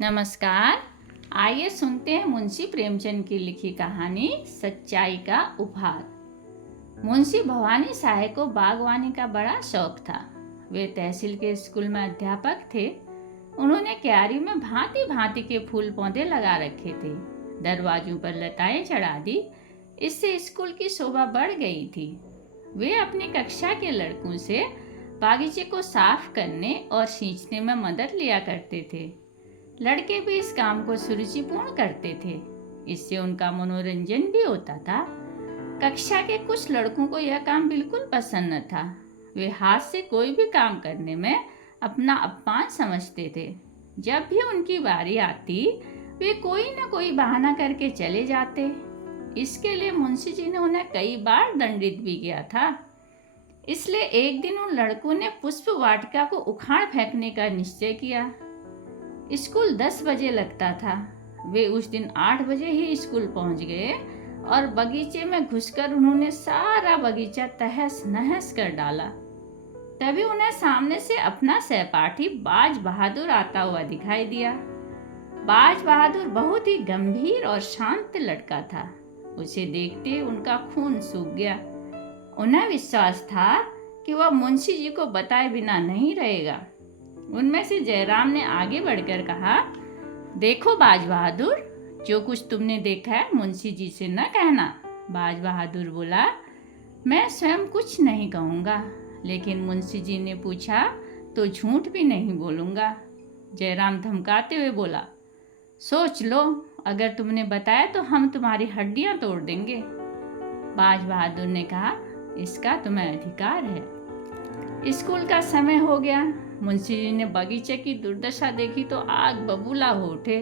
नमस्कार। आइए सुनते हैं मुंशी प्रेमचंद की लिखी कहानी सच्चाई का उपहार। मुंशी भवानी साहब को बागवानी का बड़ा शौक था। वे तहसील के स्कूल में अध्यापक थे। उन्होंने क्यारी में भांति भांति के फूल पौधे लगा रखे थे। दरवाजों पर लताएं चढ़ा दी। इससे स्कूल की शोभा बढ़ गई थी। वे अपनी कक्षा के लड़कों से बागीचे को साफ करने और सींचने में मदद लिया करते थे। लड़के भी इस काम को सुरुचिपूर्ण करते थे। इससे उनका मनोरंजन भी होता था। कक्षा के कुछ लड़कों को यह काम बिल्कुल पसंद न था। वे हाथ से कोई भी काम करने में अपना अपमान समझते थे। जब भी उनकी बारी आती, वे कोई न कोई बहाना करके चले जाते। इसके लिए मुंशी जी ने उन्हें कई बार दंडित भी किया था। इसलिए एक दिन उन लड़कों ने पुष्प वाटिका को उखाड़ फेंकने का निश्चय किया। स्कूल 10 बजे लगता था। वे उस दिन 8 बजे ही स्कूल पहुंच गए और बगीचे में घुसकर उन्होंने सारा बगीचा तहस नहस कर डाला। तभी उन्हें सामने से अपना सहपाठी बाज बहादुर आता हुआ दिखाई दिया। बाज बहादुर बहुत ही गंभीर और शांत लड़का था। उसे देखते उनका खून सूख गया। उन्हें विश्वास था कि वह मुंशी जी को बताए बिना नहीं रहेगा। उनमें से जयराम ने आगे बढ़कर कहा, देखो बाज बहादुर, जो कुछ तुमने देखा है मुंशी जी से न कहना। बाज बहादुर बोला, मैं स्वयं कुछ नहीं कहूँगा, लेकिन मुंशी जी ने पूछा तो झूठ भी नहीं बोलूँगा। जयराम धमकाते हुए बोला, सोच लो, अगर तुमने बताया तो हम तुम्हारी हड्डियाँ तोड़ देंगे। बाज बहादुर ने कहा, इसका तुम्हें अधिकार है। स्कूल का समय हो गया। मुंशी जी ने बगीचे की दुर्दशा देखी तो आग बबूला हो उठे।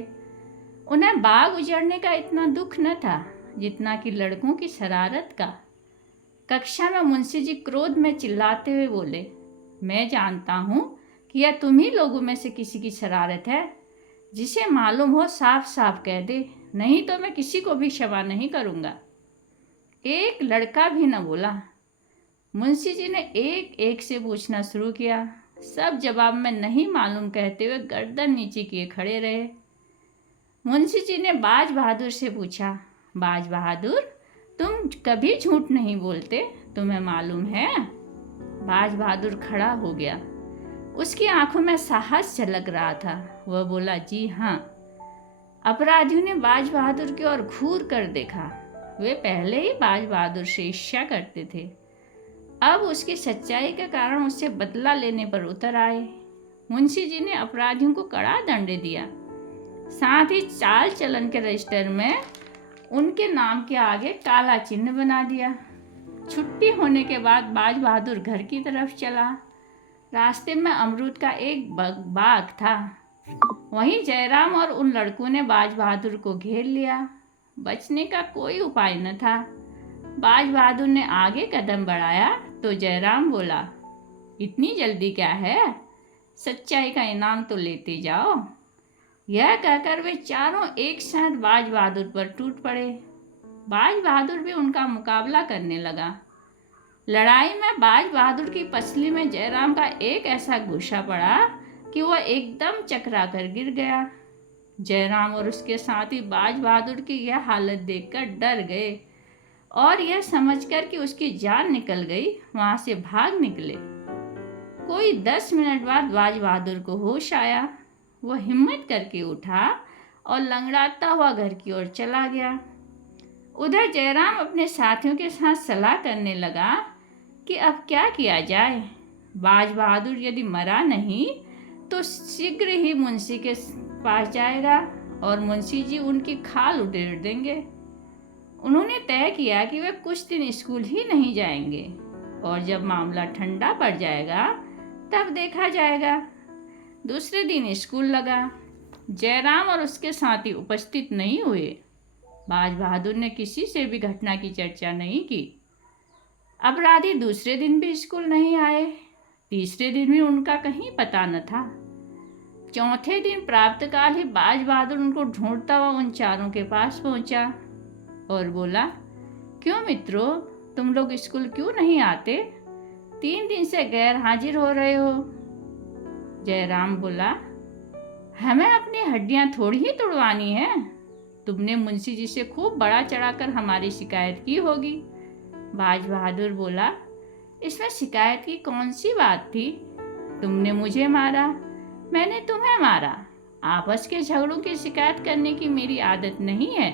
उन्हें बाग उजड़ने का इतना दुख न था जितना कि लड़कों की शरारत का। कक्षा में मुंशी जी क्रोध में चिल्लाते हुए बोले, मैं जानता हूँ कि यह तुम ही लोगों में से किसी की शरारत है। जिसे मालूम हो साफ साफ कह दे, नहीं तो मैं किसी को भी क्षमा नहीं करूँगा। एक लड़का भी न बोला। मुंशी जी ने एक एक से पूछना शुरू किया। सब जवाब में नहीं मालूम कहते हुए गर्दन नीचे किए खड़े रहे। मुंशी जी ने बाज बहादुर से पूछा, बाज बहादुर, तुम कभी झूठ नहीं बोलते, तुम्हें मालूम है? बाज बहादुर खड़ा हो गया। उसकी आंखों में साहस झलक रहा था। वह बोला, जी हाँ। अपराधियों ने बाज बहादुर की ओर घूर कर देखा। वे पहले ही बाज बहादुर से ईर्ष्या करते थे। अब उसकी सच्चाई के कारण उससे बदला लेने पर उतर आए। मुंशी जी ने अपराधियों को कड़ा दंड दिया। साथ ही चाल चलन के रजिस्टर में उनके नाम के आगे काला चिन्ह बना दिया। छुट्टी होने के बाद बाज बहादुर घर की तरफ चला। रास्ते में अमरूद का एक बाग था। वहीं जयराम और उन लड़कों ने बाज बहादुर को घेर लिया। बचने का कोई उपाय न था। बाज बहादुर ने आगे कदम बढ़ाया तो जयराम बोला, इतनी जल्दी क्या है? सच्चाई का इनाम तो लेते जाओ। यह कहकर वे चारों एक साथ बाज बहादुर पर टूट पड़े। बाज बहादुर भी उनका मुकाबला करने लगा। लड़ाई में बाज बहादुर की पसली में जयराम का एक ऐसा घूसा पड़ा कि वह एकदम चकरा कर गिर गया। जयराम और उसके साथी बाज बहादुर की यह हालत देखकर डर गए और यह समझकर कि उसकी जान निकल गई वहां से भाग निकले। कोई 10 मिनट बाद बाज बहादुर को होश आया। वह हिम्मत करके उठा और लंगड़ाता हुआ घर की ओर चला गया। उधर जयराम अपने साथियों के साथ सलाह करने लगा कि अब क्या किया जाए। बाज बहादुर यदि मरा नहीं तो शीघ्र ही मुंशी के पास जाएगा और मुंशी जी उनकी खाल उधेड़ देंगे। उन्होंने तय किया कि वे कुछ दिन स्कूल ही नहीं जाएंगे और जब मामला ठंडा पड़ जाएगा तब देखा जाएगा। दूसरे दिन स्कूल लगा। जयराम और उसके साथी उपस्थित नहीं हुए। बाज बहादुर ने किसी से भी घटना की चर्चा नहीं की। अपराधी दूसरे दिन भी स्कूल नहीं आए। तीसरे दिन भी उनका कहीं पता न था। चौथे दिन प्रातःकाल ही बाज बहादुर उनको ढूंढता हुआ उन चारों के पास पहुंचा और बोला, क्यों मित्रों, तुम लोग स्कूल क्यों नहीं आते? 3 दिन से गैर हाजिर हो रहे हो। जयराम बोला, हमें अपनी हड्डियां थोड़ी ही तुड़वानी है। तुमने मुंशी जी से खूब बड़ा चढ़ाकर हमारी शिकायत की होगी। बाज बहादुर बोला, इसमें शिकायत की कौन सी बात थी? तुमने मुझे मारा, मैंने तुम्हें मारा। आपस के झगड़ों की शिकायत करने की मेरी आदत नहीं है।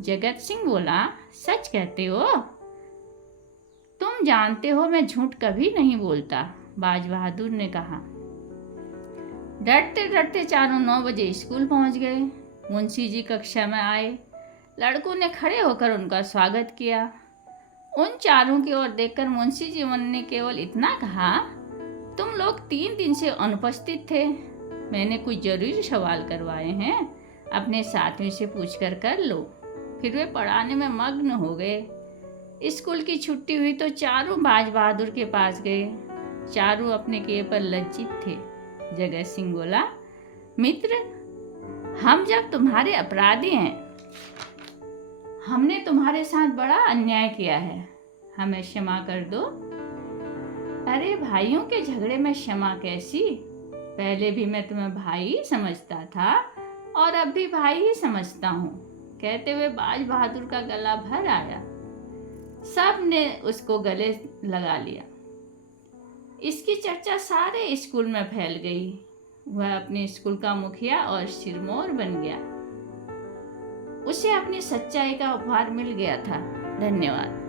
जगत सिंह बोला, सच कहते हो? तुम जानते हो मैं झूठ कभी नहीं बोलता, बाज बहादुर ने कहा। डरते डरते चारों 9 बजे स्कूल पहुंच गए। मुंशी जी कक्षा में आए। लड़कों ने खड़े होकर उनका स्वागत किया। उन चारों की ओर देखकर मुंशी जी ने केवल इतना कहा, तुम लोग 3 दिन से अनुपस्थित थे। मैंने कुछ जरूरी सवाल करवाए हैं, अपने साथियों से पूछकर कर लो। फिर वे पढ़ाने में मग्न हो गए। स्कूल की छुट्टी हुई तो चारों बाज बहादुर के पास गए। चारों अपने किए पर लज्जित थे। जगत सिंह बोला, मित्र, हम जब तुम्हारे अपराधी हैं, हमने तुम्हारे साथ बड़ा अन्याय किया है, हमें क्षमा कर दो। अरे भाइयों के झगड़े में क्षमा कैसी? पहले भी मैं तुम्हें भाई ही समझता था और अब भी भाई ही समझता हूँ, कहते हुए बाज बहादुर का गला भर आया। सब ने उसको गले लगा लिया। इसकी चर्चा सारे स्कूल में फैल गई। वह अपने स्कूल का मुखिया और सिरमौर बन गया। उसे अपनी सच्चाई का उपहार मिल गया था। धन्यवाद।